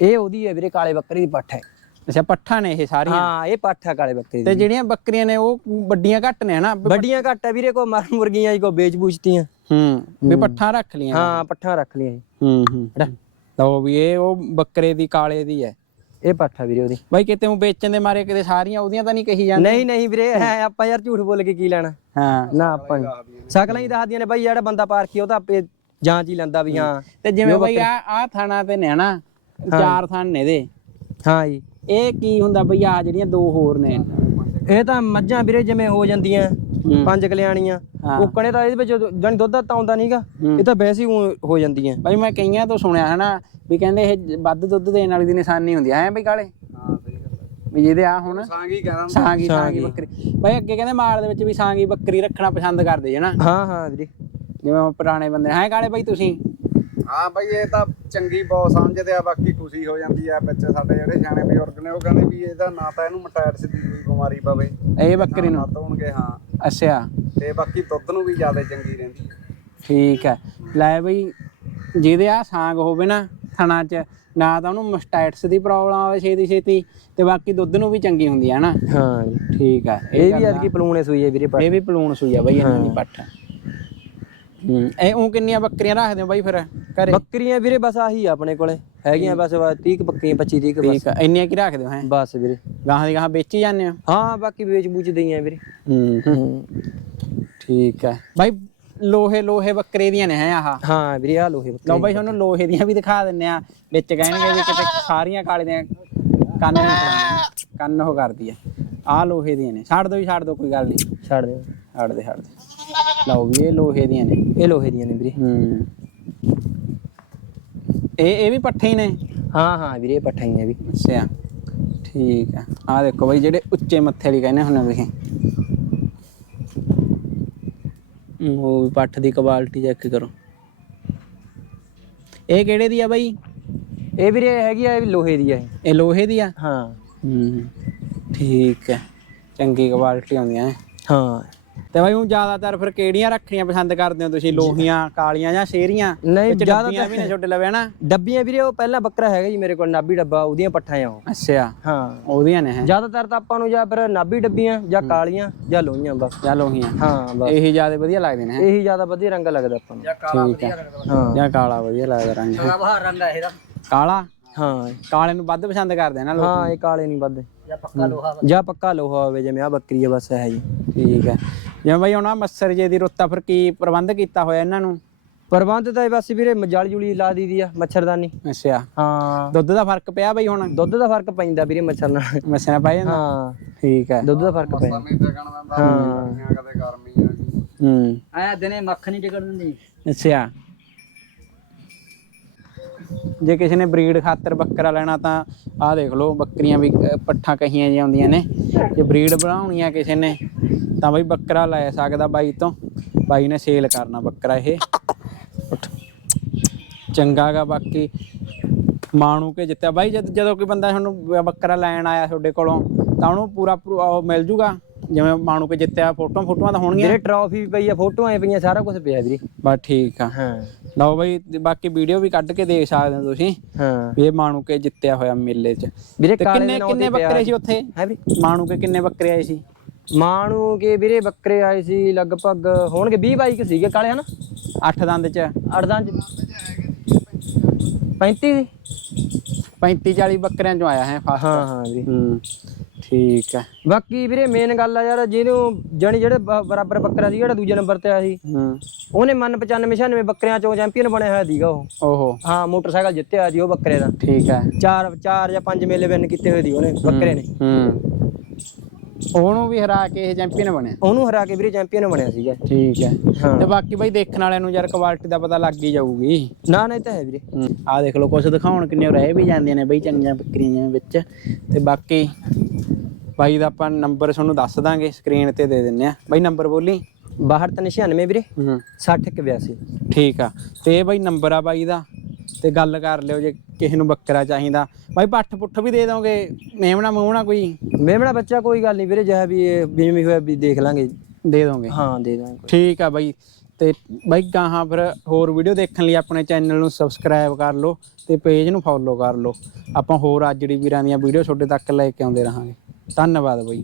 ਇਹ ਉਹਦੀ ਹੈ ਵੀਰੇ ਕਾਲੇ ਬੱਕਰੀ ਦੀ ਪੱਠ ਹੈ। ਅੱਛਾ ਪੱਠਾ ਨੇ ਇਹ ਸਾਰੀਆਂ? ਹਾਂ ਇਹ ਪੱਠ ਕਾਲੇ ਬੱਕਰੀ ਦੀ। ਤੇ ਜਿਹੜੀਆਂ ਬੱਕਰੀਆਂ ਨੇ ਉਹ ਵੱਡੀਆਂ ਘੱਟ ਨੇ ਹਨਾ? ਵੱਡੀਆਂ ਘੱਟ ਹੈ ਵੀਰੇ ਕੋ ਮਰ ਮੁਰਗੀਆਂ ਕੋ ਵੇਚ ਬੂਚਤੀਆਂ ਹੂੰ ਵੀ ਪੱਠਾ ਰੱਖ ਲੀਆਂ। ਹਾਂ ਪੱਠਾਂ ਰੱਖ ਲਈਆਂ ਜੀ। ਹੂੰ ਹੂੰ। ਲਓ ਵੀ ਇਹ ਉਹ ਬੱਕਰੇ ਦੀ ਕਾਲੇ ਦੀ ਹੈ। ਇਹ ਪੱਠ ਵੀਰੇ ਉਹਦੀ। ਬਾਈ ਕਿਤੇ ਉਹ ਵੇਚਣ ਦੇ ਮਾਰੇ ਕਿਤੇ ਸਾਰੀਆਂ ਉਹਦੀਆਂ ਤਾਂ ਨਹੀਂ ਕਹੀ ਜਾਂਦੀ ਨਹੀਂ ਨਹੀਂ ਵੀਰੇ ਐ ਆਪਾਂ ਯਾਰ ਝੂਠ ਬੋਲ ਕੇ ਕੀ ਲੈਣਾ? ਹਾਂ। ਨਾ ਆਪਾਂ ਨੀ। ਸ਼ਕਲਾਂ ਹੀ ਦੱਸਦੀਆਂ ਨੇ ਬਾਈ ਜਿਹੜਾ ਬੰਦਾ ਪਾਰਖੀ ਉਹ ਤਾਂ ਆਪੇ ਜਾਂਚ ਹੀ ਲੈਂਦਾ ਵੀ ਹਾਂ। ਤੇ ਜਿਵੇਂ ਬਾਈ ਆ ਆ ਥਾਣਾ ਤੇ ਨੇ ਹਨਾ ਚਾਰ ਥਾਣ ਨੇ ਇਹਦੇ। ਹਾਂ ਜੀ। ਇਹ ਕੀ ਹੁੰਦਾ ਬਈ ਆ ਜਿਹੜੀਆਂ ਦੋ ਹੋਰ ਨੇ। ਇਹ ਤਾਂ ਮੱਝਾਂ ਵੀਰੇ ਜਿਵੇਂ ਹੋ ਜਾਂਦੀਆਂ। ਪੰਜ ਕਲਿਆਣੀਆਂ। ਉਕਣੇ ਤਾਂ ਇਹਦੇ ਵਿੱਚ ਜਾਨੀ ਦੁੱਧ ਤਾਂ ਆਉਂਦਾ ਨਹੀਂਗਾ ਇਹ ਤਾਂ ਵੈਸੇ ਹੀ ਹੋ ਜਾਂਦੀਆਂ। ਬਾਈ ਮੈਂ ਕਈਆਂ ਤੋਂ ਸੁਣਿਆ ਹਨਾ ਵੀ ਕਹਿੰਦੇ ਇਹ ਵੱਧ ਦੁੱਧ ਦੇਣ ਵਾਲੀ ਦੀ ਨਿਸ਼ਾਨੀ ਹੁੰਦੀ ਐ ਬਈ ਕਾਲੇ? ਹਾਂ ਸਹੀ ਗੱਲ ਹੈ ਵੀ ਜਿਹਦੇ ਆ ਹੁਣ ਸਾਂਗੀ ਕਹਿੰਦਾ ਸਾਂਗੀ ਸਾਂਗੀ ਬੱਕਰੀ। ਬਾਈ ਅੱਗੇ ਕਹਿੰਦੇ ਮਾਲ ਦੇ ਵਿੱਚ ਵੀ ਸਾਂਗੀ ਬੱਕਰੀ ਰੱਖਣਾ ਪਸੰਦ ਕਰਦੇ ਜਣਾ ਹਾਂ ਹਾਂ ਵੀਰੇ। ਜਿਵੇਂ ਉਹ ਪੁਰਾਣੇ ਬੰਦੇ ਹੈ ਕਾਲੇ ਬਾਈ ਤੁਸੀਂ? ਹਾਂ ਬਈ ਇਹ ਤਾਂ ਚੰਗੀ ਬਹੁਤ ਸਮਝਦੇ ਆ ਬਾਕੀ ਖੁਸ਼ੀ ਹੋ ਜਾਂਦੀ ਆ ਵਿੱਚ ਸਾਡੇ ਜਿਹੜੇ ਸਿਆਣੇ ਬਜ਼ੁਰਗ ਨੇ ਉਹ ਕਹਿੰਦੇ ਵੀ ਇਹਦਾ ਨਾ ਤਾਂ ਇਹਨੂੰ ਮਟਾਇਰਸ ਦੀ ਕੋਈ ਬਿਮਾਰੀ ਪਵੇ ਇਹ ਬੱਕਰੀ ਨੂੰ ਨਾ? ਹੋਣਗੇ ਹਾਂ। ਅੱਛਾ। ਤੇ ਬਾਕੀ ਦੁੱਧ ਨੂੰ ਵੀ ਜ਼ਿਆਦਾ ਚੰਗੀ ਰਹਿੰਦੀ। ਠੀਕ ਹੈ ਲੈ ਬਈ ਜਿਹਦੇ ਆ ਸਾਂਗ ਹੋਵੇ ਨਾ ਥਣਾ 'ਚ ਨਾ ਤਾਂ ਉਹਨੂੰ ਮਸਟਾਈਟਸ ਦੀ ਪ੍ਰੋਬਲਮ ਆਵੇ ਛੇਤੀ ਛੇਤੀ ਤੇ ਬਾਕੀ ਦੁੱਧ ਨੂੰ ਵੀ ਚੰਗੀ ਹੁੰਦੀ ਹੈ ਨਾ। ਹਾਂ ਠੀਕ ਹੈ ਇਹ ਵੀ ਐਤਕੀ ਪਲੂਣੇ ਸੂਈ ਹੈ ਵੀਰੇ ਪੱਠ। ਇਹ ਵੀ ਪਲੂਣ ਸੂਈ ਆ ਬਈ ਇਹਨਾਂ ਦੀ ਪੱਠ। ਹੂੰ ਇਹ ਉਹ ਕਿੰਨੀਆਂ ਬੱਕਰੀਆਂ ਰੱਖਦੇ ਹੋ ਬਾਈ ਫਿਰ? ਘਰੇ। ਬੱਕਰੀਆਂ ਵੀਰੇ ਬਸ ਆਹੀ ਆ ਆਪਣੇ ਕੋਲੇ। ਹੈਗੀਆਂ ਬਸ 30 ਕੁ ਬੱਕਰੀਆਂ 25 30 ਕੁ ਬਸ। ਠੀਕ ਆ ਇੰਨੀਆਂ ਕੀ ਰੱਖਦੇ ਹੋ ਹੈ? ਬਸ ਵੀਰੇ। ਗਾਹਾਂ ਦੀ ਗਾਹਾਂ ਵੇਚੀ ਜਾਂਦੇ ਹੋ? ਹਾਂ ਬਾਕੀ ਵੇਚ ਬੂਚ ਦਈਆਂ ਵੀਰੇ। ਹੂੰ ਠੀਕ ਹੈ ਬਾਈ ਲੋਹੇ ਲੋਹੇ ਬੱਕਰੇ ਦੀਆਂ ਨੇ ਹੈ ਆਹ? ਹਾਂ ਵੀਰੇ ਆ ਲੋਹੇ ਬੱਕਰੀ ਲਓ ਬਾਈ ਤੁਹਾਨੂੰ ਲੋਹੇ ਦੀਆਂ ਵੀ ਦਿਖਾ ਦਿੰਨੇ ਆ। ਵਿੱਚ ਕਹਿਣਗੇ ਵੀ ਕਿਤੇ ਸਾਰੀਆਂ ਕਾਲੇ ਦੀਆਂ ਕੰਨ ਨਹੀਂ ਕੰਨ ਉਹ ਕਰਦੀ ਆ। ਆਹ ਲੋਹੇ ਦੀਆਂ ਨੇ। ਛੱਡ ਦੋ ਵੀ ਛੱਡ ਦੋ ਕੋਈ ਗੱਲ ਨਹੀਂ। ਛੱਡ ਦੇ ਛੱਡ ਦੇ ਛੱਡ ਦੇ। ਲਓ ਵੀ ਇਹ ਲੋਹੇ ਦੀਆਂ ਨੇ। ਇਹ ਲੋਹੇ ਦੀਆਂ ਨੇ ਵੀਰੇ। ਹੂੰ। ਇਹ ਇਹ ਵੀ ਪੱਠੇ ਹੀ ਨੇ? ਹਾਂ ਹਾਂ ਵੀਰੇ ਪੱਠਾਂ ਹੀ ਆ ਵੀ। ਅੱਛਾ। ਠੀਕ ਆ। ਆਹ ਦੇਖੋ ਬਾਈ ਜਿਹੜੇ ਉੱਚੇ ਮੱਥੇ ਵਾਲੀ ਕਹਿੰਦੇ ਹੁੰਦੇ ਵਿਖੇ ਹਮ, ਉਹ ਵੀ ਪੱਠ ਦੀ ਕੁਆਲਿਟੀ ਚੈੱਕ ਕਰੋ। ਇਹ ਕਿਹੜੇ ਦੀ ਆ ਬਾਈ? ਇਹ ਵੀਰੇ ਹੈਗੀ ਆ ਇਹ ਵੀ ਲੋਹੇ ਦੀ ਆ ਇਹ। ਇਹ ਲੋਹੇ ਦੀ ਆ? ਹਾਂ। ਹੂੰ ਠੀਕ ਹੈ ਚੰਗੀ ਕੁਆਲਿਟੀ ਆਉਂਦੀਆਂ ਨੇ। ਹਾਂ। ਤੇ ਬਾਈ ਹੁਣ ਜ਼ਿਆਦਾਤਰ ਫਿਰ ਕਿਹੜੀਆਂ ਰੱਖਣੀਆਂ ਪਸੰਦ ਕਰਦੇ ਹੋ ਤੁਸੀਂ? ਲੋਹੀਆਂ ਕਾਲੀਆਂ ਜਾਂ ਸ਼ੇਰੀਆਂ? ਨਹੀਂ ਵਿੱਚ ਜ਼ਿਆਦਾ ਡੱਬੀਆਂ ਵੀ ਨੇ ਛੋਟੇ ਲਵੇ ਨਾ ਡੱਬੀਆਂ ਵੀਰੇ ਉਹ ਪਹਿਲਾਂ ਬੱਕਰਾ ਹੈਗਾ ਜੀ ਮੇਰੇ ਕੋਲ ਨਾਭੀ ਡੱਬਾ ਉਹਦੀਆਂ ਪੱਠਾਂ ਆ ਉਹ। ਅੱਛਾ। ਹਾਂ। ਉਹਦੀਆਂ ਨੇ ਹੈ? ਜ਼ਿਆਦਾਤਰ ਤਾਂ ਆਪਾਂ ਨੂੰ ਜਾਂ ਫਿਰ ਨਾਭੀ ਡੱਬੀਆਂ ਜਾਂ ਕਾਲੀਆਂ ਜਾਂ ਲੋਹੀਆਂ ਬਸ। ਜਾਂ ਲੋਹੀਆਂ। ਹਾਂ ਬਸ। ਇਹੀ ਜ਼ਿਆਦਾ ਵਧੀਆ ਲੱਗਦੇ ਨੇ ਹੈਂ? ਇਹੀ ਜ਼ਿਆਦਾ ਵਧੀਆ ਰੰਗ ਲੱਗਦਾ ਆਪਾਂ ਨੂੰ। ਠੀਕ ਹੈ ਹਾਂ। ਜਾਂ ਕਾਲਾ ਵਧੀਆ ਲੱਗਦਾ ਰੰਗ। ਬਾਹਰ ਰੰਗ ਆ ਇਹਦਾ। ਕਾਲਾ? ਹਾਂ। ਕਾਲੇ ਨੂੰ ਵੱਧ ਪਸੰਦ ਕਰਦੇ ਨਾ ਲੋਕ? ਹਾਂ ਇਹ ਕਾਲੇ ਨਹੀਂ ਵੱਧਦੇ। ਜਾਂ ਪੱਕਾ ਲੋਹਾ ਜਾਂ ਪੱਕਾ ਲੋਹਾ ਹੋਵੇ ਜਿਵੇਂ ਆ ਬੱਕਰੀ ਆ ਬਸ ਇਹ ਜੀ। ਠੀਕ ਹੈ ਜਿਵੇਂ ਬਾਈ ਹੁਣ ਮੱਸਰ ਜੇ ਦੀ ਰੁੱਤਾ ਫਿਰ ਕੀ ਪ੍ਰਬੰਧ ਕੀਤਾ ਹੋਇਆ ਇਹਨਾਂ ਨੂੰ? ਪ੍ਰਬੰਧ ਤਾਂ ਇਹ ਬਸ ਵੀਰੇ ਜਲ ਜੁਲੀ ਲਾ ਦੀਦੀ ਆ ਮੱਛਰਦਾਨੀ। ਅੱਛਾ। ਹਾਂ। ਦੁੱਧ ਦਾ ਫ਼ਰਕ ਪਿਆ ਬਾਈ ਹੁਣ? ਦੁੱਧ ਦਾ ਫ਼ਰਕ ਪੈਂਦਾ ਵੀਰੇ ਮੱਛਰ ਨਾਲ। ਮੱਛਰਾਂ ਪੈ ਜਾਂਦਾ? ਹਾਂ। ਠੀਕ ਹੈ। ਦੁੱਧ ਦਾ ਫ਼ਰਕ ਪੈਂਦਾ ਨਹੀਂ ਟਿਕਣ ਦਿੰਦਾ ਹਾਂ। ਕਦੇ ਗਰਮੀ ਆ ਗਈ ਹੂੰ। ਆਇਆ ਦਿਨੇ ਮੱਖ ਨਹੀਂ ਟਿਕਣ ਦਿੰਦੀ। ਅੱਛਾ। ਜੇ ਕਿਸੇ ਨੇ ਬਰੀਡ ਖਾਤਰ ਬੱਕਰਾ ਲੈਣਾ ਤਾਂ ਆਹ ਦੇਖ ਲਓ ਬੱਕਰੀਆਂ ਵੀ ਪੱਠਾਂ ਕਹੀਆਂ ਜਿਹੀਆਂ ਆਉਂਦੀਆਂ ਨੇ। ਜੇ ਬਰੀਡ ਬਣਾਉਣੀ ਆ ਕਿਸੇ ਨੇ ਤਾਂ ਬਈ ਬੱਕਰਾ ਲੈ ਸਕਦਾ ਬਾਈ ਤੋਂ। ਬਾਈ ਨੇ ਸੇਲ ਕਰਨਾ ਬੱਕਰਾ ਇਹ। ਉੱਠ। ਚੰਗਾ ਗਾ ਬਾਕੀ। ਮਾਣੂ ਕੇ ਜਿੱਤਿਆ। ਬਾਈ ਜਦ ਜਦੋਂ ਕੋਈ ਬੰਦਾ ਤੁਹਾਨੂੰ ਬੱਕਰਾ ਲੈਣ ਆਇਆ ਤੁਹਾਡੇ ਕੋਲੋਂ ਤਾਂ ਉਹਨੂੰ ਪੂਰਾ ਪੂਰਾ ਉਹ ਮਿਲ ਜੂਗਾ? ਜਿਵੇਂ ਮਾਣੂ ਕੇ ਜਿੱਤਿਆ ਫੋਟੋਆਂ ਫੋਟੋਆਂ ਤਾਂ ਹੋਣਗੀਆਂ। ਵੀਰੇ ਟਰਾਫੀ ਵੀ ਪਈ ਆ ਫੋਟੋਆਂ ਆਏ ਪਈਆਂ ਸਾਰਾ ਕੁਝ ਪਿਆ ਵੀਰੇ। ਬਸ ਠੀਕ ਆ। ਹਾਂ। ਲਓ ਬਾਈ ਬਾਕੀ ਵੀਡੀਓ ਵੀ ਕੱਢ ਕੇ ਦੇਖ ਸਕਦੇ ਹੋ ਤੁਸੀਂ। ਹਾਂ। ਇਹ ਮਾਣੂ ਕੇ ਜਿੱਤਿਆ ਹੋਇਆ ਮੇਲੇ 'ਚ। ਵੀਰੇ ਕਿੰਨੇ ਕਿੰਨੇ ਬੱਕਰੇ ਸੀ ਉੱਥੇ? ਹੈ ਵੀਰੇ ਮਾਣੂ ਕੇ ਕਿੰਨੇ ਬੱਕਰੇ ਆਏ ਸੀ? ਮਾਣੂ ਕੇ ਵੀਰੇ ਬੱਕਰੇ ਆਏ ਸੀ ਲਗਭਗ ਹੋਣਗੇ 20 ਬਾਈ ਕੁ ਸੀਗੇ ਕਾਲੇ ਹਨਾ? ਅੱਠ ਦੰਦ 'ਚ। ਅੜਦਾਂ ਚ। 35 35 40 ਬੱਕਰਿਆਂ 'ਚੋਂ ਆਇਆ ਹੈ ਫਸਟ ਹਾਂ ਹਾਂ ਵੀਰੇ ਹੂੰ ਠੀਕ ਹੈ। ਬਾਕੀ ਵੀਰੇ ਮੇਨ ਗੱਲ ਆ ਯਾਰ ਜਿਹਨੂੰ ਜਾਣੀ ਜਿਹੜੇ ਬ- ਬਰਾਬਰ ਬੱਕਰਾ ਸੀ ਜਿਹੜਾ ਦੂਜੇ ਨੰਬਰ ਤੇ ਆਇਆ ਸੀ ਹੂੰ। ਉਹਨੇ ਮਨ 95 96 ਬੱਕਰਿਆਂ ਚੋਂ ਚੈਂਪੀਅਨ ਬਣਿਆ ਹੋਇਆ ਸੀਗਾ ਉਹ। ਓਹੋ। ਹਾਂ ਮੋਟਰਸਾਈਕਲ ਜਿੱਤਿਆ ਜੀ ਉਹ ਬੱਕਰੇ ਦਾ। ਠੀਕ ਹੈ। ਚਾਰ ਚਾਰ ਜਾਂ ਪੰਜ ਮੇਲੇ ਵਿਨ ਕੀਤੇ ਹੋਏ ਦੀ ਉਹਨੇ ਬੱਕਰੇ ਨੇ। ਹੂੰ। ਉਹਨੂੰ ਵੀ ਹਰਾ ਕੇ ਇਹ ਚੈਂਪੀਅਨ ਬਣਿਆ ਉਹਨੂੰ ਹਰਾ ਕੇ ਵੀਰੇ ਚੈਂਪੀਅਨ ਬਣਿਆ ਸੀਗਾ। ਠੀਕ ਹੈ। ਹਾਂ। ਤੇ ਬਾਕੀ ਬਾਈ ਦੇਖਣ ਵਾਲਿਆਂ ਨੂੰ ਯਾਰ ਕੁਆਲਿਟੀ ਦਾ ਪਤਾ ਲੱਗ ਹੀ ਜਾਊਗੀ। ਨਾ ਨਾ ਇਹ ਤਾਂ ਹੈ ਵੀਰੇ। ਆ ਦੇਖ ਲਓ ਕੁਛ ਦਿਖਾਉਣ ਕਿੰਨੇ ਰਹਿ ਵੀ ਜਾਂਦੀਆਂ ਨੇ ਬਈ ਚੰਗੀਆਂ ਬੱਕਰੀਆਂ ਵਿੱਚ। ਤੇ ਬਾਕੀ ਬਾਈ ਦਾ ਆਪਾਂ ਨੰਬਰ ਤੁਹਾਨੂੰ ਦੱਸ ਦਾਂਗੇ ਸਕਰੀਨ ਤੇ ਦੇ ਦਿੰਨੇ ਆ। ਬਾਈ ਨੰਬਰ ਬੋਲੀ। 6296 ਵੀਰੇ। ਹੂੰ। 6081 ਠੀਕ ਆ। ਤੇ ਇਹ ਬਾਈ ਨੰਬਰ ਆ ਬਾਈ ਦਾ। ਤੇ ਗੱਲ ਕਰ ਲਿਓ ਜੇ ਕਿਸੇ ਨੂੰ ਬੱਕਰਾ ਚਾਹੀਦਾ। ਬਾਈ ਪੱਠ ਪੁੱਠ ਵੀ ਦੇ ਦੋਗੇ? ਮੇਮਣਾ ਮੂਹਣਾ ਕੋਈ? ਮੇਮਣਾ ਬੱਚਾ ਕੋਈ ਗੱਲ ਨਹੀਂ ਵੀਰੇ ਜਿਹਾ ਵੀ ਇਹ ਜਿਵੇਂ ਹੋਇਆ ਵੀ ਦੇਖ ਲਾਂਗੇ ਦੇ ਦੋਗੇ? ਹਾਂ ਦੇ ਦਾਂਗੇ ਠੀਕ ਆ ਬਾਈ। ਤੇ ਬਾਈ ਗਾਹਾਂ ਫਿਰ ਹੋਰ ਵੀਡੀਓ ਦੇਖਣ ਲਈ ਆਪਣੇ ਚੈਨਲ ਨੂੰ ਸਬਸਕ੍ਰਾਈਬ ਕਰ ਲਓ ਤੇ ਪੇਜ ਨੂੰ ਫੋਲੋ ਕਰ ਲਓ। ਆਪਾਂ ਹੋਰ ਅੱਜ ਦੀ ਵੀਰਾਂ ਦੀਆਂ ਵੀਡੀਓ ਤੁਹਾਡੇ ਤੱਕ ਲੈ ਕੇ ਆਉਂਦੇ ਰਹਾਂਗੇ। ਧੰਨਵਾਦ ਬਾਈ।